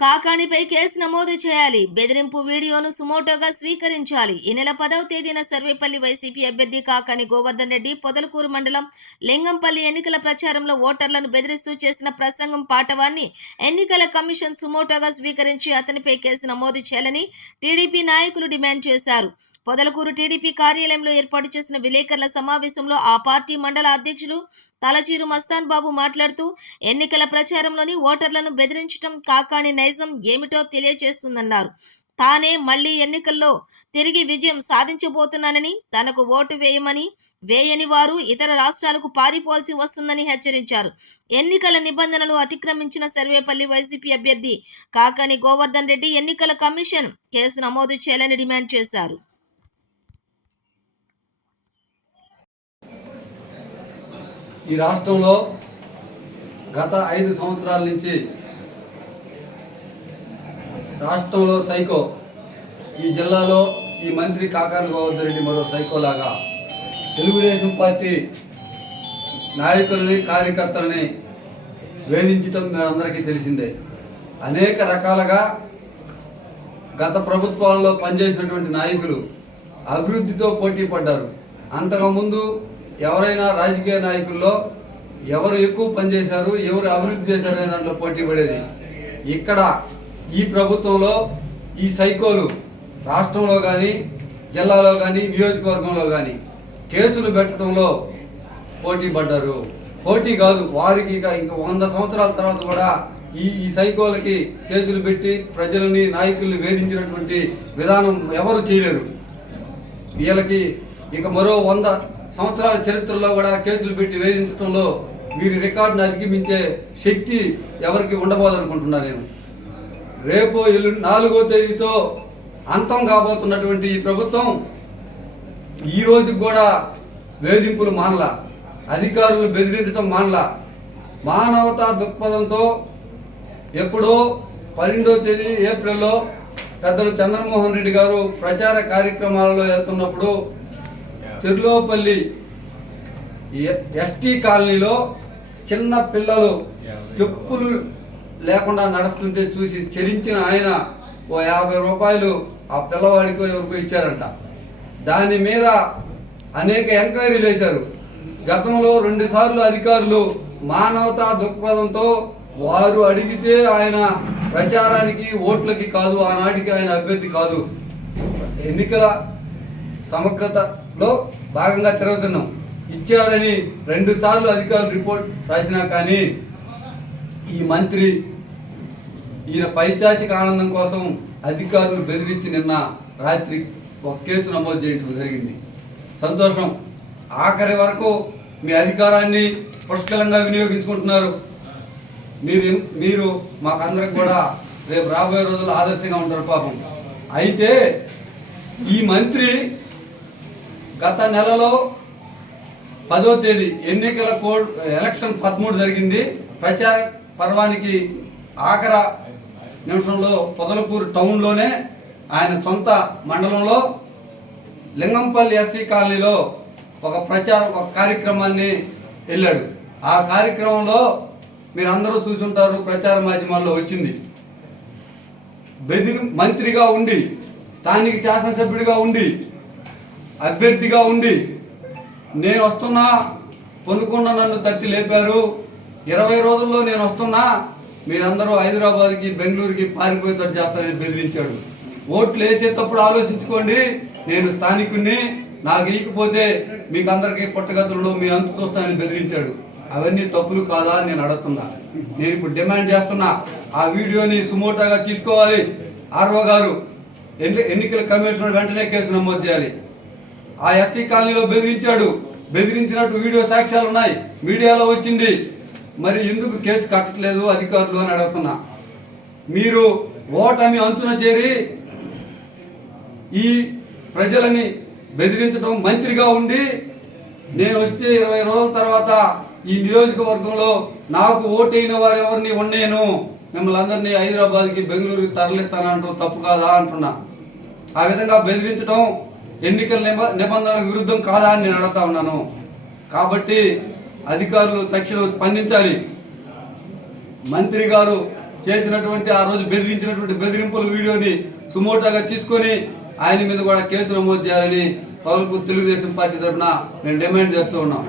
కాకాణిపై case నమోదు చేయాలి. బెదిరింపు వీడియోను సుమోటోగా స్వీకరించాలి. ఈ నెల 10వ తేదీన సర్వేపల్లి వైసీపీ అభ్యర్థి కాకాని గోవర్ధన్ రెడ్డి పొదలకూరు మండలం లింగంపల్లి ఎన్నికల ప్రచారంలో ఓటర్లను బెదిరిస్తూ చేసిన ప్రసంగం పాటవాన్ని ఎన్నికల కమిషన్ సుమోటోగా స్వీకరించి అతనిపై కేసు నమోదు చేయాలని టీడీపీ నాయకులు డిమాండ్ చేశారు. పొదలకూరు టీడీపీ కార్యాలయంలో ఏర్పాటు చేసిన విలేకరుల సమావేశంలో ఆ పార్టీ మండల అధ్యక్షులు తలచీరు మస్తాన్ బాబు మాట్లాడుతూ ఎన్నికల ప్రచారంలోని ఓటర్లను బెదిరించడం కాకాని నైజం ఏమిటో తెలియజేస్తుందన్నారు. తానే మళ్లీ ఎన్నికల్లో తిరిగి విజయం సాధించబోతున్నానని, తనకు ఓటు వేయని వారు ఇతర రాష్ట్రాలకు పారిపోవాల్సి వస్తుందని హెచ్చరించారు. ఎన్నికల నిబంధనలు అతిక్రమించిన సర్వేపల్లి వైసీపీ అభ్యర్థి కాకాని గోవర్ధన్ రెడ్డి ఎన్నికల కమిషన్ కేసు నమోదు చేయాలని డిమాండ్ చేశారు. ఈ రాష్ట్రంలో గత 5 సంవత్సరాల నుంచి రాష్ట్రంలో సైకో, ఈ జిల్లాలో ఈ మంత్రి కాకాని గోవర్ధన్ రెడ్డి మరో సైకోలాగా తెలుగుదేశం పార్టీ నాయకులని కార్యకర్తలని వేధించడం మనందరికీ తెలిసిందే. అనేక రకాలుగా గత ప్రభుత్వాల్లో పనిచేసినటువంటి నాయకులు అభివృద్ధితో పోటీ పడ్డారు. అంతకుముందు ఎవరైనా రాజకీయ నాయకుల్లో ఎవరు ఎక్కువ పనిచేశారు, ఎవరు అభివృద్ధి చేశారు అనే దాంట్లో పోటీ పడేది. ఇక్కడ ఈ ప్రభుత్వంలో ఈ సైకోలు రాష్ట్రంలో కానీ, జిల్లాలో కానీ, నియోజకవర్గంలో కానీ కేసులు పెట్టడంలో పోటీ పడ్డారు. పోటీ కాదు, వారికి ఇంకా 100 సంవత్సరాల తర్వాత కూడా ఈ సైకోలకి కేసులు పెట్టి ప్రజలని, నాయకుల్ని వేధించినటువంటి విధానం ఎవరు చేయలేరు. వీళ్ళకి ఇక మరో 100 సంవత్సరాల చరిత్రలో కూడా కేసులు పెట్టి వేధించడంలో వీరి రికార్డును అధిగమించే శక్తి ఎవరికి ఉండబోదనుకుంటున్నా నేను. రేపు 4వ తేదీతో అంతం కాబోతున్నటువంటి ఈ ప్రభుత్వం ఈ రోజుకి కూడా వేధింపులు మానలా, అధికారులు బెదిరించడం మానలా. మానవతా దృక్పథంతో ఎప్పుడో 12వ తేదీ ఏప్రిల్లో పెద్దలు చంద్రమోహన్ రెడ్డి గారు ప్రచార కార్యక్రమాలలో వెళ్తున్నప్పుడు తిరులోపల్లి ఎస్టీ కాలనీలో చిన్న పిల్లలు చెప్పులు లేకుండా నడుస్తుంటే చూసి చెరించిన ఆయన ఓ 50 రూపాయలు ఆ పిల్లవాడికి ఎవరికో ఇచ్చారంట. దాని మీద అనేక ఎంక్వైరీలు వేశారు. గతంలో 2 సార్లు అధికారులు మానవతా దృక్పథంతో వారు అడిగితే ఆయన ప్రచారానికి, ఓట్లకి కాదు, ఆనాటికి ఆయన అభ్యర్థి కాదు, ఎన్నికల సమగ్రతలో భాగంగా తిరుగుతున్నాం ఇచ్చారని 2 సార్లు అధికారులు రిపోర్ట్ రాసినా కానీ ఈ మంత్రి ఈయన పైచాచిక ఆనందం కోసం అధికారులు బెదిరించి నిన్న రాత్రి ఒక కేసు నమోదు చేయడం జరిగింది. సంతోషం. ఆఖరి వరకు మీ అధికారాన్ని పుష్కలంగా వినియోగించుకుంటున్నారు. మీరు మాకందరికి కూడా రేపు రాబోయే రోజుల్లో ఆదర్శంగా ఉంటారు పాపం. అయితే ఈ మంత్రి గత నెలలో 10వ తేదీ ఎన్నికల ఎలక్షన్ 13 జరిగింది. ప్రచార పర్వానికి ఆఖరి నిమిషంలో పొదలకూరు టౌన్లోనే ఆయన సొంత మండలంలో లింగంపల్లి ఎస్సీ కాలనీలో ఒక కార్యక్రమాన్ని వెళ్ళాడు. ఆ కార్యక్రమంలో మీరందరూ చూసుంటారు, ప్రచార మాధ్యమాల్లో వచ్చింది. మంత్రిగా ఉండి, స్థానిక శాసనసభ్యుడిగా ఉండి, అభ్యర్థిగా ఉండి నేను వస్తున్నా, పొనుకున్న నన్ను తట్టి లేపారు, 20 రోజుల్లో నేను వస్తున్నా, మీరందరూ హైదరాబాద్కి, బెంగళూరుకి పారిపోయేటట్టు చేస్తానని బెదిరించాడు. ఓట్లు వేసేటప్పుడు ఆలోచించుకోండి, నేను స్థానికుడిని, నాకు ఇకపోతే మీకు అందరికీ పుట్టగతులు మీ అంతు చూస్తానని బెదిరించాడు. అవన్నీ తప్పులు కాదా అని నేను అడుగుతున్నా. నేను ఇప్పుడు డిమాండ్ చేస్తున్నా, ఆ వీడియోని సుమోటాగా తీసుకోవాలి. ఆర్ఓ గారు, ఎన్నికల కమిషనర్ వెంటనే కేసు నమోదు చేయాలి. ఆ ఎస్సీ కాలనీలో బెదిరించాడు, బెదిరించినట్టు వీడియో సాక్ష్యాలు ఉన్నాయి, మీడియాలో వచ్చింది. మరి ఎందుకు కేసు కట్టట్లేదు అధికారులు అని అడుగుతున్నా. మీరు ఓటమి అంచున చేరి ఈ ప్రజలని బెదిరించడం, మంత్రిగా ఉండి నేను వస్తే 20 రోజుల తర్వాత ఈ నియోజకవర్గంలో నాకు ఓటైన వారు ఎవరిని ఉండేను, మిమ్మల్ని అందరినీ హైదరాబాద్కి, బెంగళూరుకి తరలిస్తానంటూ తప్పు కాదా అంటున్నా. ఆ విధంగా బెదిరించడం ఎన్నికల నిబంధనలకు విరుద్ధం కాదా అని నేను అడుగుతా ఉన్నాను. కాబట్టి అధికారులు తక్షణం స్పందించాలి. మంత్రి గారు చేసినటువంటి ఆ రోజు బెదిరించినటువంటి బెదిరింపుల వీడియోని సుమోటోగా తీసుకొని ఆయన మీద కూడా కేసు నమోదు చేయాలని పౌలపూర్ తెలుగుదేశం పార్టీ తరఫున మేము డిమాండ్ చేస్తూ ఉన్నాం.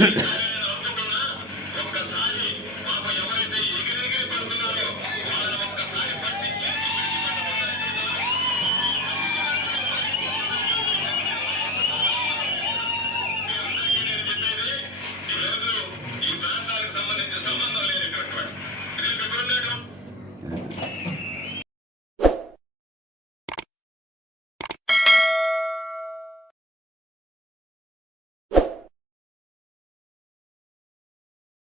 చెప్పేవారు